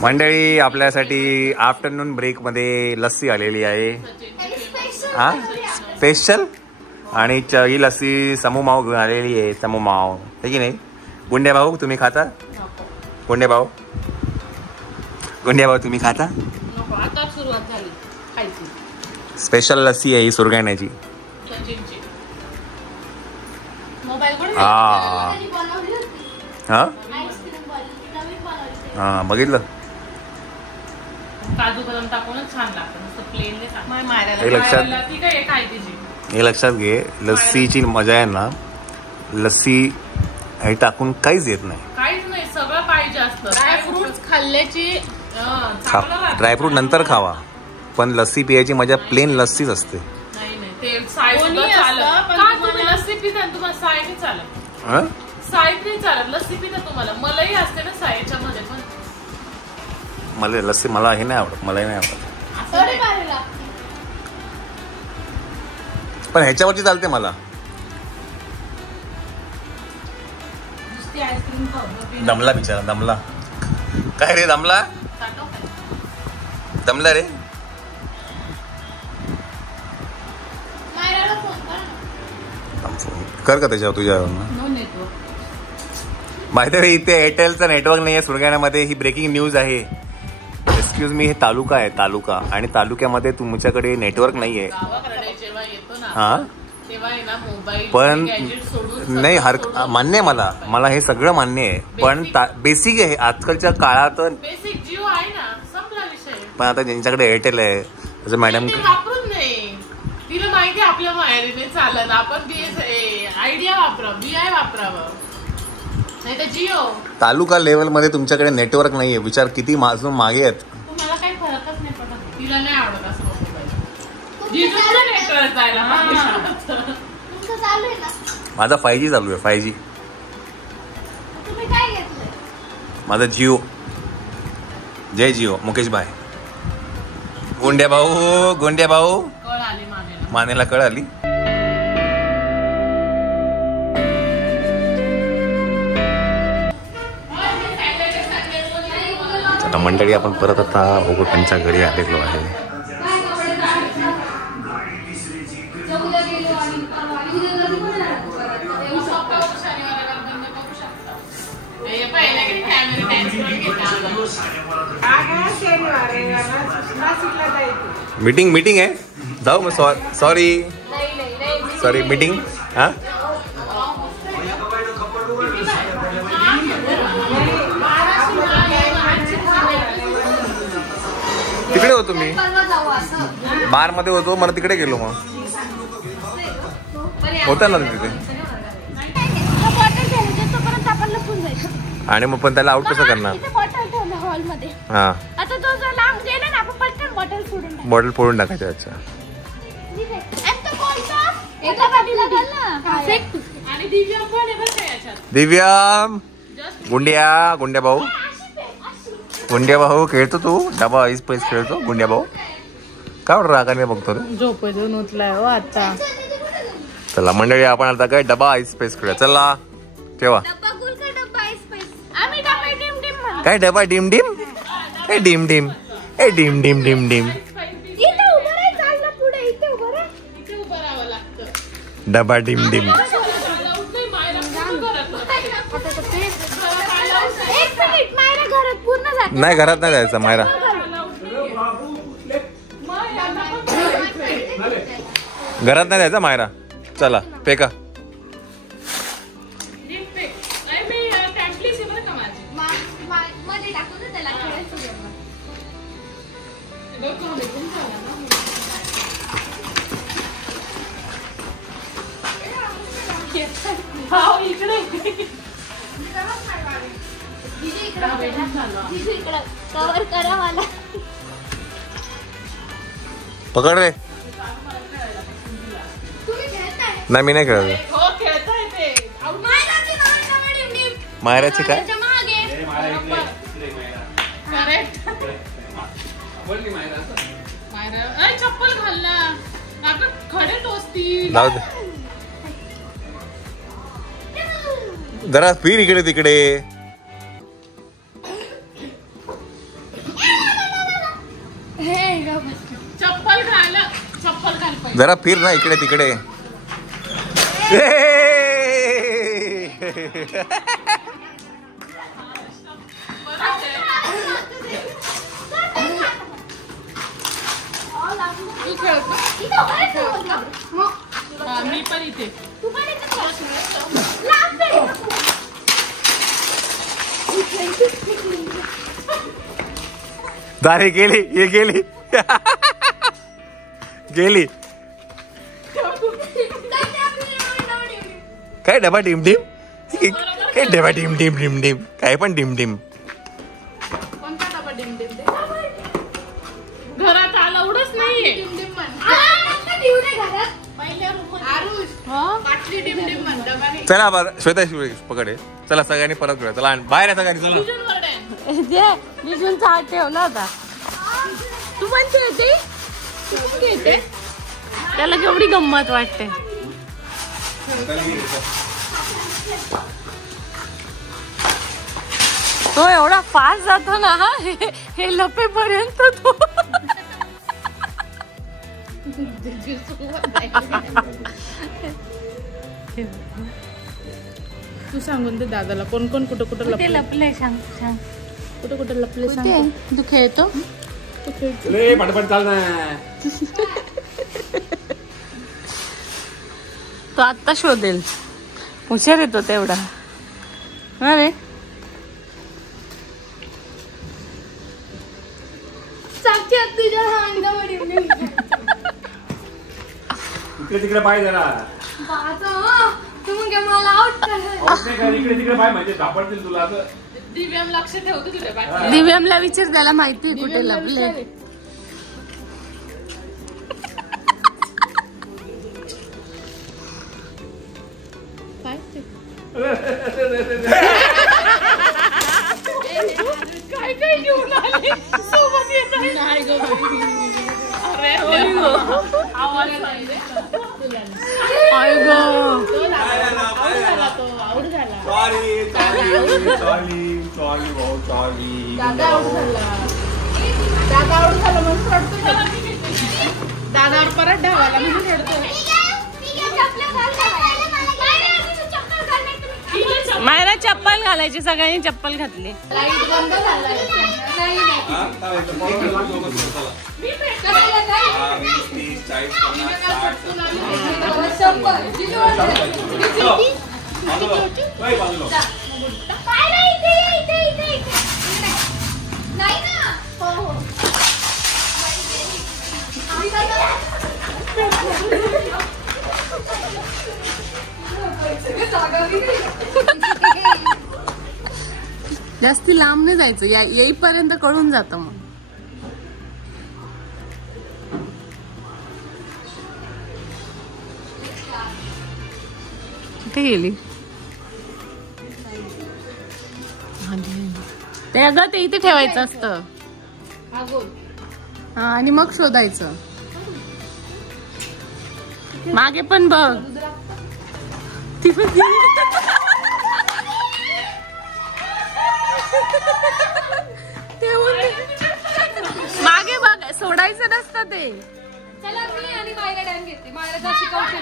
मंडळी आपल्यासाठी afternoon break मध्ये लस्सी आलेली आहे. हा स्पेशल. आणि ही लस्सी समू माव घेऊन आलेली आहे. समू माव आहे की नाही. गुंड्या भाऊ तुम्ही खाता. गुंड्या भाऊ तुम्ही खाता. स्पेशल लस्सी आहे ही सुरगाण्याची. हा बघितलं. काजू बदाम टाकूनच छान लागतं. प्लेन हे लक्षात घे. लस्सीची मजा आहे ना. लस्सी हे टाकून काहीच येत नाही. काहीच नाही. सगळं पाहिजे असतं. ड्रायफ्रुट्स खाल्ल्याची ड्रायफ्रूट नंतर खावा पण लस्सी पियाची मजा प्लेन लस्सीच असते. लस्सी पिता तुम्हाला साय नाही चालत. साय नाही चालत. लस्सी पिता तुम्हाला मलाही असते ना सायच्या मध्ये. पण मला लस्सी मला हे नाही आवडत. मलाही नाही आवडत. पण ह्याच्यावरची चालते मला. दमला बिचारा दमला. काय रे दमला. दमला रे. कर का त्याच्यावर तुझ्यावर. माहिती आहे इथे एअरटेलचं नेटवर्क नाही आहे सुरगाण्यामध्ये. ही ब्रेकिंग न्यूज आहे. Excuse me. हे तालुका आहे तालुका. आणि तालुक्यामध्ये तुमच्याकडे नेटवर्क नाही आहे. हा पण नाही मान्य आहे मला हे सगळं मान्य आहे. पण बेसिक आहे आजकालच्या काळात. पण आता ज्यांच्याकडे एअरटेल आहे जसं मॅडम तिला माहिती आपल्या माहेरीने चालत. आपण आयडिया वापरा. BI वापरावं नाही तर जिओ. तालुका लेवल मध्ये तुमच्याकडे नेटवर्क नाहीये. विचार किती अजून मागे आहेत. तुम्हाला काही फरकच नाही पडत. तिला नाही आवडत असं माझा 5G चालू आहे. 5G माझा जिओ. जय जिओ मुकेश भाई. गुंड्या भाऊ मानेला कळ आली. आता मंडळी आपण परत आता ओगोटांच्या घरी आलेलो आहे. मीटिंग आहे. जाऊ मग. Sorry meeting. हा तिकडे होतो मी. बार मध्ये होतो. मला तिकडे गेलो. मग होता ना तिथे. आणि मग पण त्याला आउट कसं करणार. हा बॉटल फोडून टाकायचं. अच्छा दिव्या गुंड्या भाऊ खेळतो तू. डबा आईस पैस खेळतो गुंड्या भाऊ. काय रागाने बघतो रे. झोपेतून उठलाय हो आता. चला मंडळी आपण आता काय डबा आईस पैस खेळूया. चला ठेवा. काय डबा dim dim. A dim dim. A dim dim dim dim. डबा डिम डिम. नाही घरात नाही जायचं मायरा. घरात नाही जायचं मायरा. चला पेका. पकड रे. नाही मी नाही खेळत. मायराची काय. चप्पल घालला खडे टोचती. जरा फिर इकडे तिकडे. जरा फिर ना इकडे तिकडे. मी पण इथे. दारे गेली, ये गेली. गेली. काय डबा टिम टिम, काय डबा टिम टिम टिम टिम, काय पण टिम टिम. घरात अलाउडच नाहीये. चला बरं श्वेता पकडे. चला सगळ्यांनी परत घेऊया. चला बाहेर आहे सगळ्यांनी. चला विजूनचा हात ठेवला होता. तू पण खेळते, तू पण खेळते. त्याला केवढी गंमत वाटते. तो एवढा फास्ट जातो ना हे लपेपर्यंत तो. तू सांगून दे दादाला कोण कोण कुठं कुठं लपलंय. सांग सांग कुठं कुठं लपले. सांग तू खेळतो. तू खेळतो. तो आत्ता शोधेल. हुशार येतो तेवढा. अरे इकडे तिकडे पाय जरा. इकडे तिकडे पाय म्हणजे सापडतील तुला. दिव्याम लक्ष ठेवतो तुझ्या. दिव्यामला विचार, त्याला माहिती कुठे लपले. काय काय घेऊन आले सोबत येत नाही ग. अरे आवाज नाही. दादावर परत ढावाला म्हणून रडतोय. मायरा चप्पल घालायची. सगळ्यांनी चप्पल घातली. लाईट बंद झालाय. जास्ती लांब नाही जायचं. येईपर्यंत कळून जातं. मग कुठे गेली ते? अगं ते इथे ठेवायचं असतं. हा आणि मग शोधायचं. मागे पण बघ. मागे बघ. सोडायचं नसतं ते. चला मी आणि मायरा डॅम घेते. मायरा शिकवते.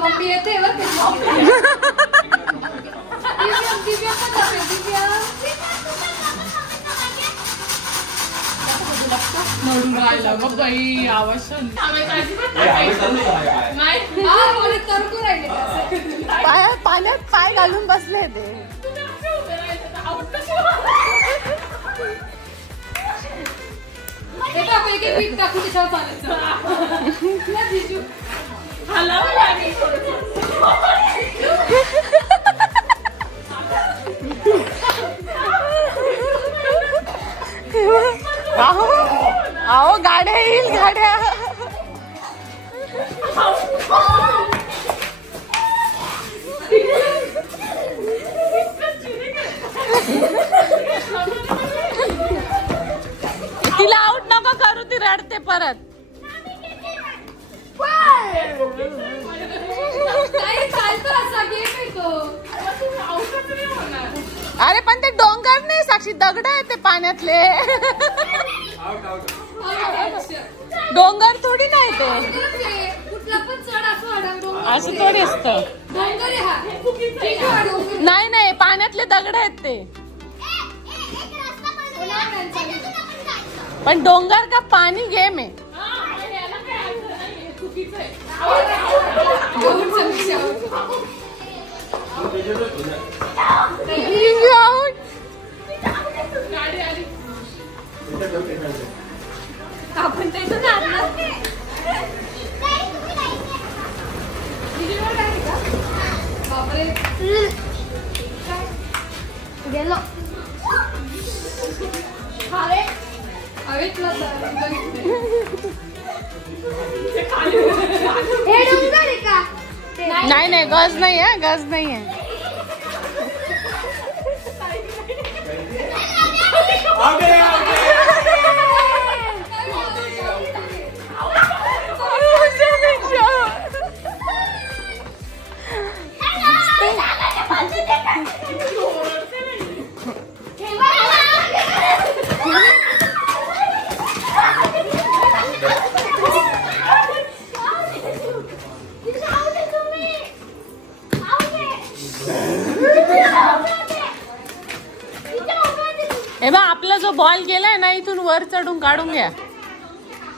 मम्मी येते. मग बाई आवाज पाण्यात पाय घालून बसले ते. पीठ टाकून त्याच्यावर चालायचं. अहो गाड्या येईल. गाड्या तिला आउट नको करू. ती रडते परत. चालतो असा गेम आहे तो. अरे पण ते डोंगर नाही साक्षी, दगड आहे ते पाण्यातले. डोंगर थोडी नाही ते, असं थोडी असतं. नाही नाही, पाण्यातले दगड आहेत ते. पण डोंगर का पाणी गेम आहे. आपण त्याचं जाणार बापरे गेलो नाही नाही, गज नाही आहे, गज नाही आहे. हे बघ, आपला जो बॉल गेलाय ना, इथून वर चढून काढून घ्या.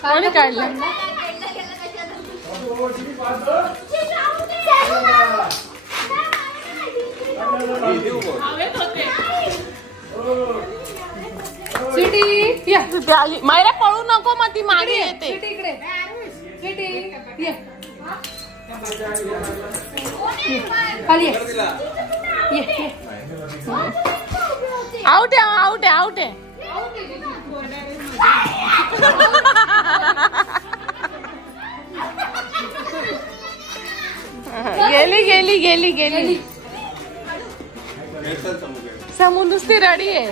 कोणी काढलं? सिटी आली. मायरा पळू नको, मग ती मागे येते. आउट आहे, आउट आहे, आउट आहे. गेली गेली गेली गेली. समू नुसती रडी आहे.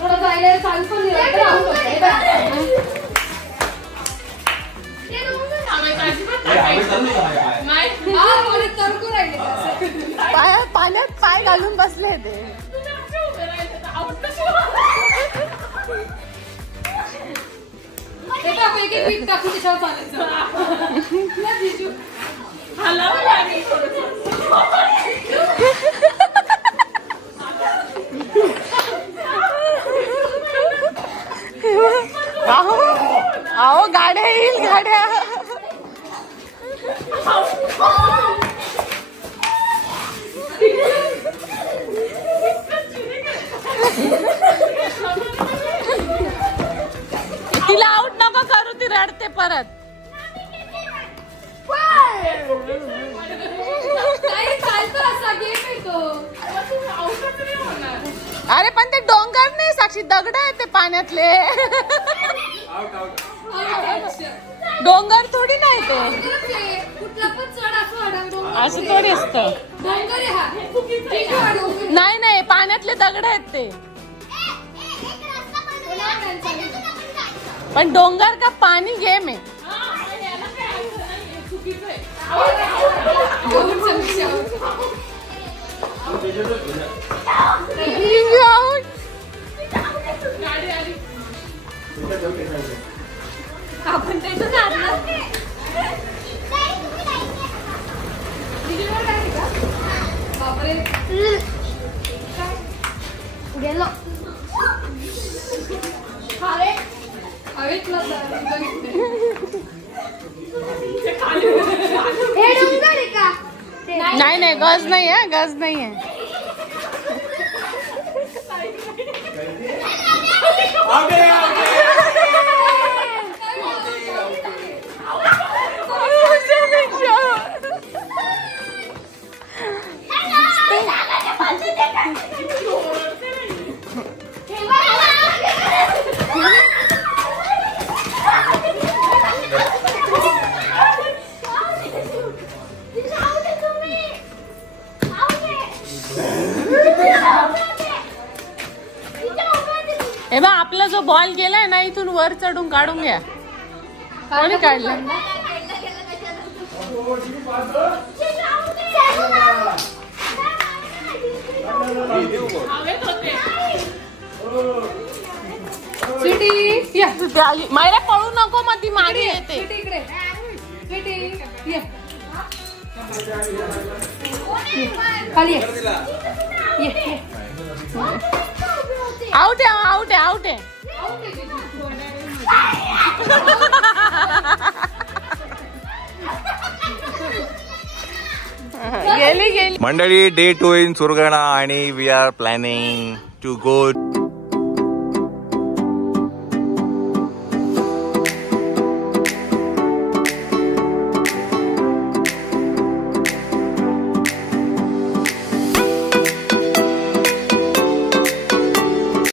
थोडं जायला चालतो पाण्यात पाय घालून बसले ते. टाकून त्याच्यावर चालायचं. अहो गाड्या येईल, गाड्या. तिला आउट नको करू, ती रडते परत. अरे पण ते डोंगर नाही साक्षी, दगड आहे ते पाण्यातले. डोंगर थोडी नाही ते, असं थोडी असतं. नाही नाही, पाण्यातले दगड आहेत ते. पण डोंगर का पाणी गेम आहे. आपण त्याचं जाणार बापरे गेलो नाही नाही, गज नाही आहे, गज नाही आहे. हे बघ, आपला जो बॉल गेलाय ना, इथून वर चढून काढून घ्या. कोणी काढलं हवेत होते स्वीटी या मायरा पळू नको मग ती मागे येते स्वीटी इकडे स्वीटी ये खाली ये आउट आहे आउट आहे आउट आहे गेली गेली मंडळी डे 2 इन सुरगाणा आणि we are planning to go